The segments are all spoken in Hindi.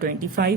25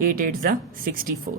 8 8 64،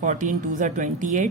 14 2 28،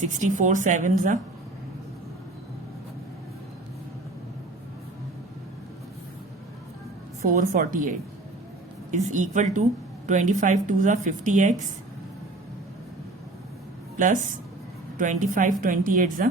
64 7 448 is equal to 25 2 50x plus 25 28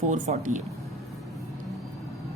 448،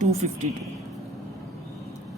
252،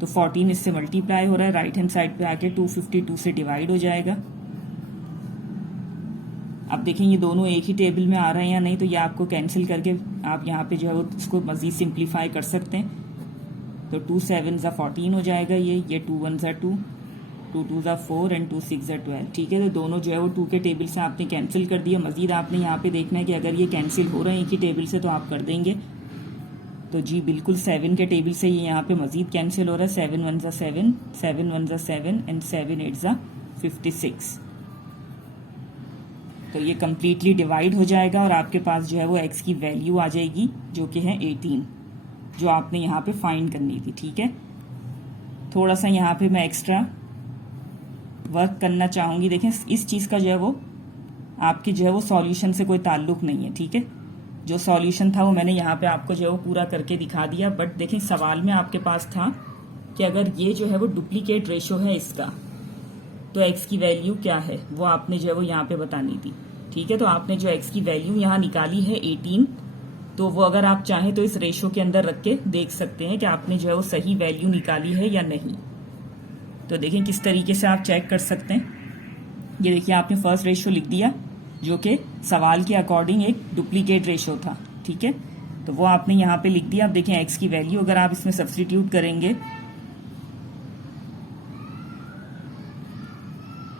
तो 14 इससे मल्टीप्लाई हो रहा है, राइट हैंड साइड पे आके 252 से डिवाइड हो जाएगा। अब देखें ये दोनों एक ही टेबल में आ रहे हैं या नहीं, तो ये आपको कैंसिल करके आप यहाँ पे जो है वो इसको मजीद सिंप्लीफाई कर सकते हैं। तो 2 7 ज़ा 14 हो जाएगा, ये 2 1 ज़ा 2, 2 2 ज़ा 4 एंड 2 6 ज़ा 12। ठीक है, तो दोनों जो है वो 2 के टेबल से आपने कैंसिल कर दिया। मजीद आपने यहाँ पे देखना है कि अगर ये कैंसिल हो रहे हैं एक ही टेबल से तो आप कर देंगे। तो जी बिल्कुल 7 के टेबल से ये यहाँ पे मजीद कैंसिल हो रहा है। 7 1 ज़ा 7, 7 1 ज़ा 7 एंड 7 8 ज़ा 56। तो ये कम्प्लीटली डिवाइड हो जाएगा और आपके पास जो है वो x की वैल्यू आ जाएगी जो कि है 18, जो आपने यहाँ पे फाइंड करनी थी। ठीक है, थोड़ा सा यहाँ पे मैं एक्स्ट्रा वर्क करना चाहूँगी। देखें इस चीज़ का जो है वो आपकी जो है वो सॉल्यूशन से कोई ताल्लुक नहीं है। ठीक है, जो सॉल्यूशन था वो मैंने यहाँ पे आपको जो है वो पूरा करके दिखा दिया। बट देखें सवाल में आपके पास था कि अगर ये जो है वो डुप्लीकेट रेशो है इसका, तो x की वैल्यू क्या है वो आपने जो है वो यहाँ पे बतानी थी। ठीक है, तो आपने जो x की वैल्यू यहाँ निकाली है 18, तो वो अगर आप चाहें तो इस रेशो के अंदर रख के देख सकते हैं कि आपने जो है वो सही वैल्यू निकाली है या नहीं। तो देखें किस तरीके से आप चेक कर सकते हैं। ये देखिए आपने फर्स्ट रेशो लिख दिया जो कि सवाल के अकॉर्डिंग एक डुप्लीकेट रेशो था। ठीक है, तो वो आपने यहाँ पे लिख दिया। अब देखें x की वैल्यू अगर आप इसमें सब्स्टिट्यूट करेंगे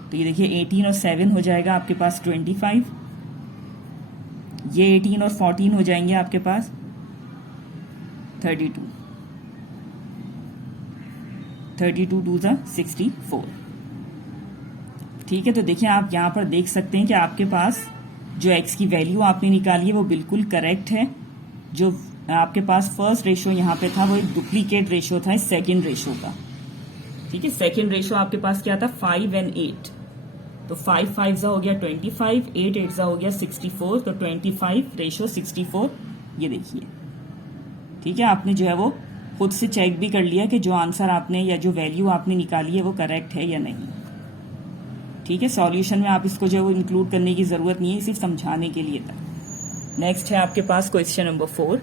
तो ये देखिए 18 और 7 हो जाएगा आपके पास 25, ये 18 और 14 हो जाएंगे आपके पास 32, 32 2 ज़ा 64। ठीक है, तो देखिए आप यहाँ पर देख सकते हैं कि आपके पास जो x की वैल्यू आपने निकाली है वो बिल्कुल करेक्ट है। जो आपके पास फर्स्ट रेशो यहाँ पे था वो एक डुप्लीकेट रेशो था इस सेकेंड रेशो का। ठीक है, सेकेंड रेशो आपके पास क्या था 5 एंड 8, तो 5 5 ज़ा हो गया 25, 8 8 ज़ा हो गया 64, तो 25 रेशो 64 ये देखिए। ठीक है, आपने जो है वो खुद से चेक भी कर लिया कि जो आंसर आपने या जो वैल्यू आपने निकाली है वो करेक्ट है या नहीं। ठीक है, सॉल्यूशन में आप इसको जो है वो इंक्लूड करने की ज़रूरत नहीं है, सिर्फ समझाने के लिए था। नेक्स्ट है आपके पास क्वेश्चन नंबर 4।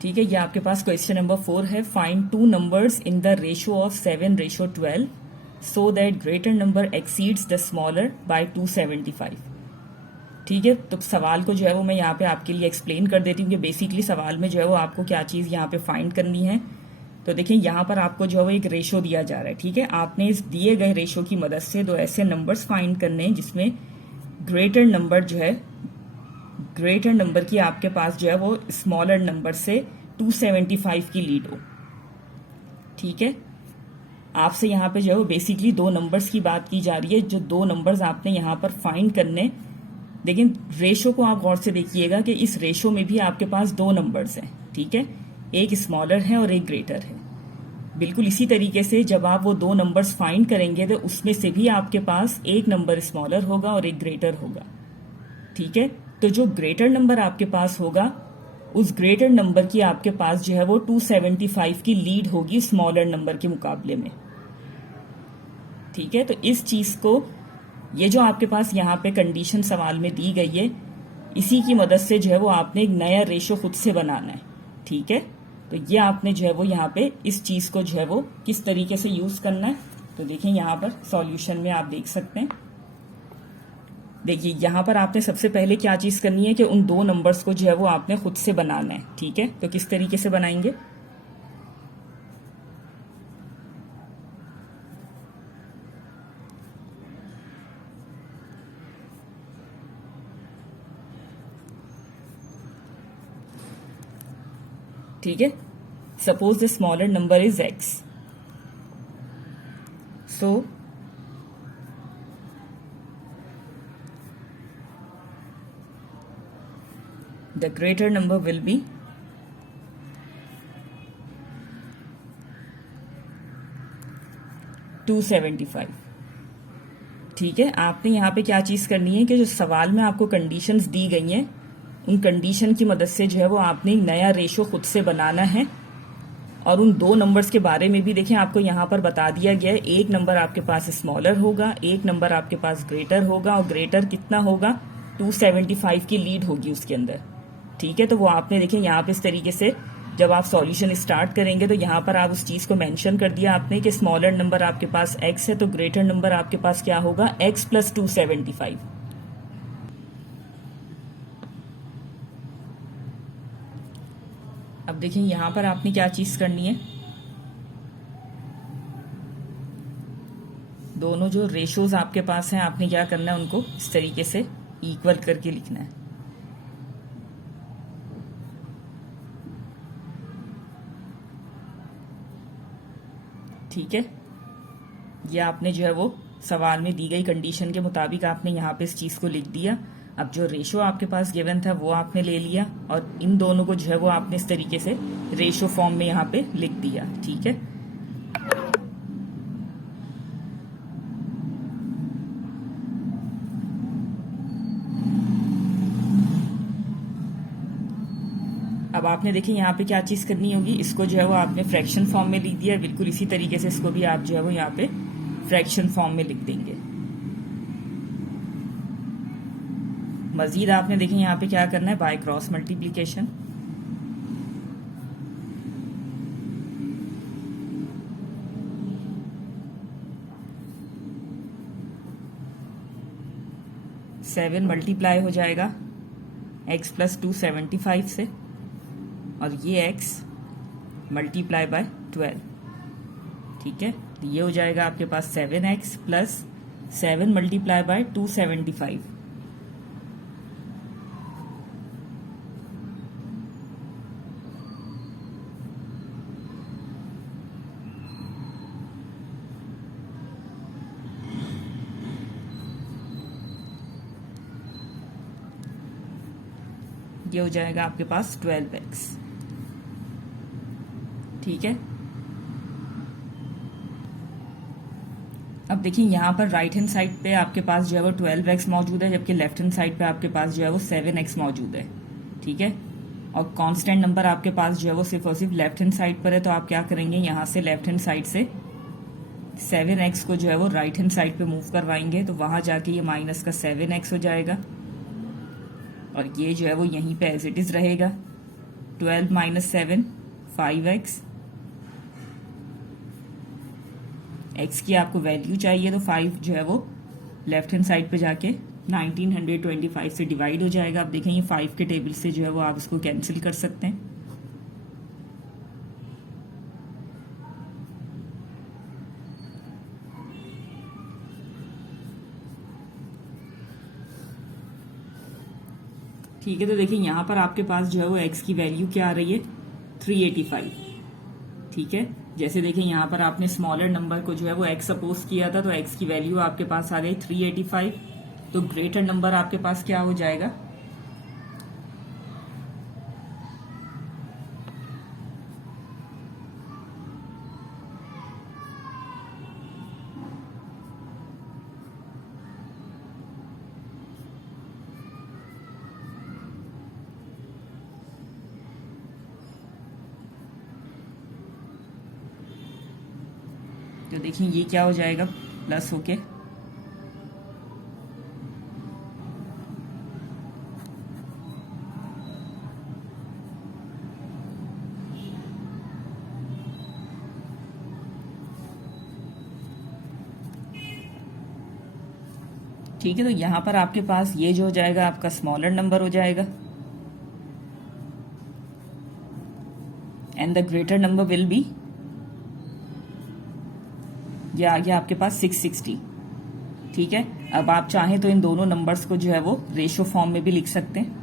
ठीक है, ये आपके पास क्वेश्चन नंबर 4 है। Find 2 numbers in the ratio of 7:12 so that greater number exceeds the smaller by 275। ठीक है, तो सवाल को जो है वो मैं यहाँ पे आपके लिए एक्सप्लेन कर देती हूँ कि बेसिकली सवाल में जो है वो आपको क्या चीज़ यहाँ पे फाइंड करनी है। तो देखिए यहाँ पर आपको जो है वो एक रेशो दिया जा रहा है। ठीक है, आपने इस दिए गए रेशो की मदद से दो ऐसे नंबर्स फाइंड करने हैं जिसमें ग्रेटर नंबर जो है, ग्रेटर नंबर की आपके पास जो है वो स्मॉलर नंबर से 275 की लीड हो। ठीक है, आपसे यहाँ पे जो है वो बेसिकली दो नंबर्स की बात की जा रही है। जो दो नंबर्स आपने यहाँ पर फाइंड करने, लेकिन रेशो को आप गौर से देखिएगा कि इस रेशो में भी आपके पास दो नंबर्स हैं। ठीक है, एक स्मॉलर है और एक ग्रेटर है। बिल्कुल इसी तरीके से जब आप वो दो नंबर्स फाइंड करेंगे तो उसमें से भी आपके पास एक नंबर स्मॉलर होगा और एक ग्रेटर होगा। ठीक है, तो जो ग्रेटर नंबर आपके पास होगा उस ग्रेटर नंबर की आपके पास जो है वो 275 की लीड होगी स्मॉलर नंबर के मुकाबले में। ठीक है, तो इस चीज को, ये जो आपके पास यहाँ पे कंडीशन सवाल में दी गई है, इसी की मदद से जो है वो आपने एक नया रेशो खुद से बनाना है। ठीक है, तो ये आपने जो है वो यहाँ पे इस चीज को जो है वो किस तरीके से यूज करना है। तो देखिए यहाँ पर सॉल्यूशन में आप देख सकते हैं। देखिए यहाँ पर आपने सबसे पहले क्या चीज करनी है कि उन दो नंबर्स को जो है वो आपने खुद से बनाना है। ठीक है, तो किस तरीके से बनाएंगे। ठीक है, suppose the smaller number is x। So the greater number will be 275. ठीक है, आपने यहाँ पे क्या चीज करनी है कि जो सवाल में आपको कंडीशंस दी गई हैं उन कंडीशन की मदद से जो है वो आपने एक नया रेशो खुद से बनाना है। और उन दो नंबर्स के बारे में भी देखें, आपको यहाँ पर बता दिया गया है, एक नंबर आपके पास स्मॉलर होगा, एक नंबर आपके पास ग्रेटर होगा, और ग्रेटर कितना होगा 275 की लीड होगी उसके अंदर। ठीक है, तो वो आपने देखें यहाँ पे इस तरीके से जब आप सॉल्यूशन स्टार्ट करेंगे तो यहाँ पर आप उस चीज को मेंशन कर दिया आपने कि स्मॉलर नंबर आपके पास x है तो ग्रेटर नंबर आपके पास क्या होगा x प्लस 275। अब देखिए यहाँ पर आपने क्या चीज करनी है, दोनों जो रेशोज आपके पास हैं आपने क्या करना है उनको इस तरीके से इक्वल करके लिखना है। ठीक है, ये आपने जो है वो सवाल में दी गई कंडीशन के मुताबिक आपने यहाँ पे इस चीज को लिख दिया। अब जो रेशो आपके पास गिवन था वो आपने ले लिया और इन दोनों को जो है वो आपने इस तरीके से रेशो फॉर्म में यहाँ पे लिख दिया। ठीक है, अब आपने देखिए यहाँ पे क्या चीज करनी होगी, इसको जो है वो आपने फ्रैक्शन फॉर्म में लिख दिया, बिल्कुल इसी तरीके से इसको भी आप जो है वो यहाँ पे फ्रैक्शन फॉर्म में लिख देंगे। मजीद आपने देखिए यहाँ पे क्या करना है, by cross multiplication. Seven multiply हो जाएगा x प्लस 275 से, और ये x मल्टीप्लाई बाय 12। ठीक है, तो ये हो जाएगा आपके पास 7x प्लस 7 मल्टीप्लाई बाय 275। ये हो जाएगा आपके पास 12x। ठीक है, अब देखिए यहाँ पर राइट हैंड साइड पे आपके पास जो है वो 12x मौजूद है, जबकि लेफ्ट हैंड साइड पे आपके पास जो है वो 7x मौजूद है। ठीक है, और कांस्टेंट नंबर आपके पास जो है वो सिर्फ और सिर्फ लेफ्ट हैंड साइड पर है, तो आप क्या करेंगे, यहाँ से लेफ्ट हैंड साइड से 7x को जो है वो राइट हैंड साइड पे मूव करवाएंगे, तो वहां जाके ये माइनस का 7x हो जाएगा, और ये जो है वो यहीं पे एज इट इज रहेगा। 12 माइनस 7 5x। x की आपको वैल्यू चाहिए तो 5 जो है वो लेफ्ट हैंड साइड पे जाके 1925 से डिवाइड हो जाएगा। आप देखें ये 5 के टेबल से जो है वो आप इसको कैंसिल कर सकते हैं। ठीक है, तो देखिए यहाँ पर आपके पास जो है वो x की वैल्यू क्या आ रही है 385। ठीक है, जैसे देखिए यहाँ पर आपने स्मॉलर नंबर को जो है वो x सपोज किया था, तो x की वैल्यू आपके पास आ गई 385। तो ग्रेटर नंबर आपके पास क्या हो जाएगा, तो देखिए ये क्या हो जाएगा प्लस होके ठीक है, तो यहां पर आपके पास ये जो हो जाएगा आपका स्मॉलर नंबर हो जाएगा, and the greater number will be, ये आ गया आपके पास 660। ठीक है, अब आप चाहें तो इन दोनों नंबर्स को जो है वो रेशो फॉर्म में भी लिख सकते हैं।